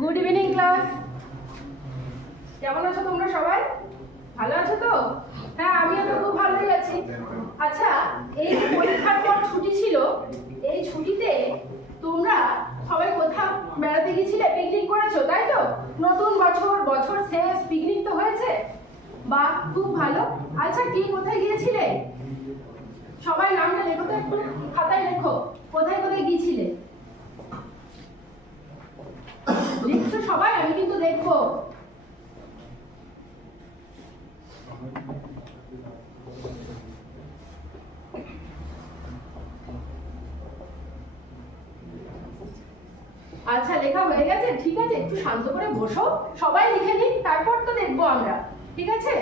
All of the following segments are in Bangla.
Good evening class. কেমন আছো তোমরা সবাই? ভালো আছো তো? হ্যাঁ, আমিও তো খুব ভালোই আছি। আচ্ছা, এই পরীক্ষার পর ছুটি ছিল, এই ছুটিতে তোমরা সবাই কোথাও বেড়াতে গেছিলে, পিকনিক করেছো, তাই তো? নতুন বছর শেষ, পিকনিক তো হয়েছে। বাহ, খুব ভালো। আচ্ছা, কে কোথায় গিয়েছিলে? সবাই নামটা লেখো তো, একটু খাতায় লেখো, কোথায় কোথায় গিয়েছিলে। লিখছো সবাই? আমি কিন্তু দেখবো। আচ্ছা, লেখা হয়ে গেছে? ঠিক আছে, একটু শান্ত করে বসো, সবাই লিখে নিন, তারপর তো দেখবো আমরা। ঠিক আছে?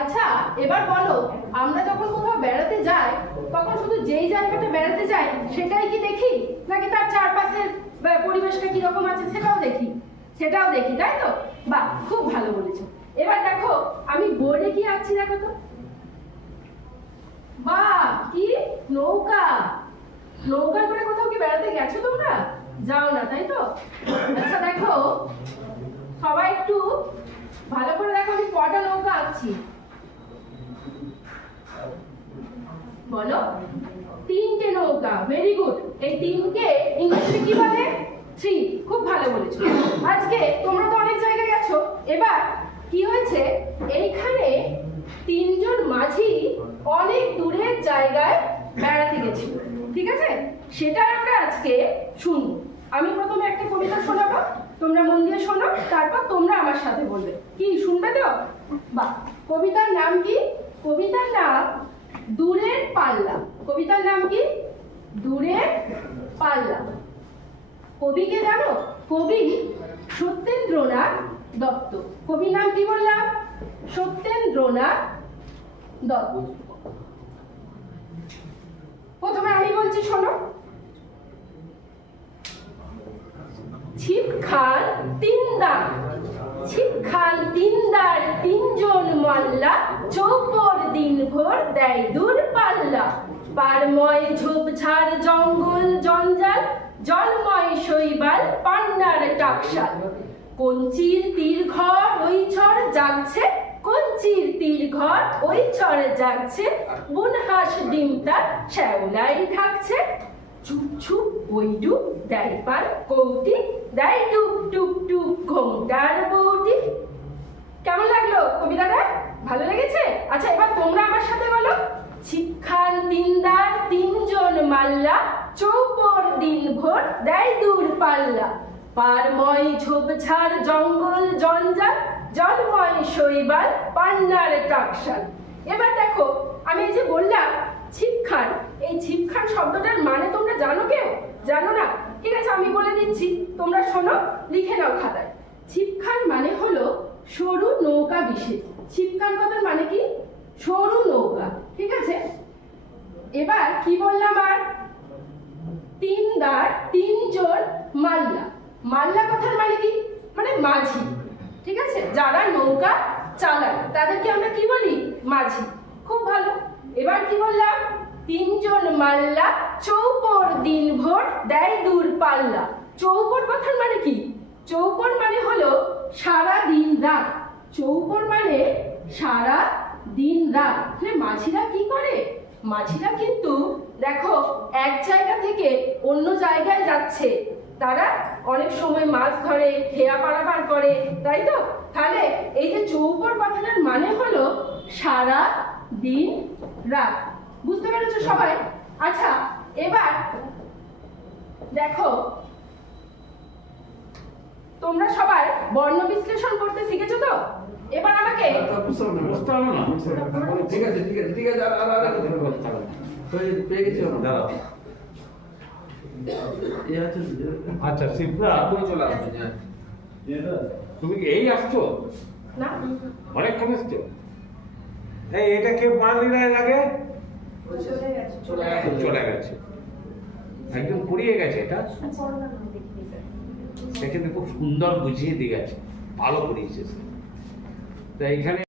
আচ্ছা, এবার বলো, আমরা যখন কোথাও বেড়াতে যাই তখন শুধু যেই জায়গাটা বেড়াতে যাই সেটাই কি দেখি, নাকি তার চারপাশের পরিবেশটা কি রকম আছে সেটাও দেখি? সেটাও দেখি, তাই তো? বাহ, খুব ভালো বলেছো। এবার দেখো, আমি বোর্ডে কি আঁকছি দেখো তো। বাহ, কি নৌকা! নৌকা করে কোথাও কি বেড়াতে গেছো তোমরা? যাও না, তাই তো? আচ্ছা দেখো, সবাই একটু ভালো করে দেখো, আমি কটা নৌকা আঁকছি বলো। তিনটে নৌকা। Very good. এই তিনকে ইংলিশে কি বলে? থ্রি। খুব ভালো বলেছো। আজকে তোমরা তো অনেক জায়গায় গেছো, এবার কি হয়েছে, এইখানে তিনজন মাঝি অনেক দূরের জায়গায় বেড়াতে গেছিল, ঠিক আছে? সেটা আমরা আজকে শুনবো। আমি প্রথমে একটা কবিতা শোনাবো, তোমরা মন দিয়ে শোনো, তারপর তোমরা আমার সাথে বলবে। কি শুনবে তো? বাহ। কবিতার নাম কি? কবিতার নাম দূরের পাল্লা। কবিতার নাম কি? দূরের পাল্লা। কবিকে জানো? কবি সত্যেন্দ্রনাথ দত্ত। কবির নাম কি বললাম? সত্যেন্দ্রনাথ দত্ত। প্রথমে আমি বলছি, শোনো। ছিপখাল তিনদার, ছিপখাল তিনদার তিনজন মাল্লা, চৌপর দিনভর দেয় দূর পাল্লা। পারময় ঝোপঝাড় জঙ্গল জঞ্জাল, জলময় শৈবাল পান্নার টাকশাল। কঞ্চির তীর ঘর ওই ঝড় জাগছে, কঞ্চির তীর ঘর ওই ঝড় জাগছে। বুনহাস ডিমটা শ্যাওলাই ঢাকছে, চুপ চুপ ওই ডুব দেয় পার কৌটি, দেয় টুপ টুপ টুপ ঘোমটার বৌটি। কেমন লাগলো কবিতাটা? ভালো লেগেছে? আচ্ছা, এবার তোমরা আমার সাথে বলো। ছিপখাল তিনদার তিনজন মাল্লা, চৌপর দিনভর দেয় দূর পাল্লা। পারময় ঝোপঝাড় জঙ্গল জঞ্জাল, জলময় শৈবাল পান্নার টাকশাল। এবার দেখো, আমি এই যে বললাম ছিপখাল, এই ছিপখাল শব্দটার মানে তোমরা জানো কেউ? জানো না? ঠিক আছে, আমি বলে দিচ্ছি, তোমরা শোনো, লিখে নাও খাতায়। ছিপখাল মানে হলো সরু নৌকা বিশেষ। ছিপখাল কথার মানে কি? সরু নৌকা, ঠিক আছে? এবার কি বললাম? আর তিনদার তিনজন মাল্লা। মাল্লা কথার মানে কি? মানে মাঝি, ঠিক আছে? যারা নৌকা চালায় তাদেরকে আমরা কি বলি? মাঝি। খুব ভালো। এবার কি বললাম? তিনজন মাল্লা, চৌপর দিনভর দেয় দূর পাল্লা। চৌপর কথার মানে কি? চৌপর মানে হলো সারা দিন রাত। চৌপর মানে সারা দিন রাত। মাঝিরা কি করে? মাঝিরা কিন্তু দেখো, এক জায়গা থেকে অন্য জায়গায় যাচ্ছে, তারা অনেক সময় মাছ ধরে, খেয়া পারাপার করে, তাই তো? তাহলে এই যে চৌপর কথাটার মানে হলো সারা দিন রাত। বুঝতে পেরেছো সবাই? আচ্ছা, এবার দেখো, তোমরা সবাই বর্ণ বিশ্লেষণ করতে শিখেছো তো? এবার আমাকে ঠিক আছে ঠিক আছে ঠিক আছে পেয়ে গেছি দাঁড়াও। আচ্ছা শিপ্রা, চলে আসবে। তুমি কি এই আসছো? না, অনেকক্ষণ এসছো? এই এটা কে পারলি না এর আগে? চলে গেছে, একদম পুড়িয়ে গেছে। এটা সেখানে খুব সুন্দর বুঝিয়ে দিয়ে গেছে, ভালো করিয়েছে। তা এখানে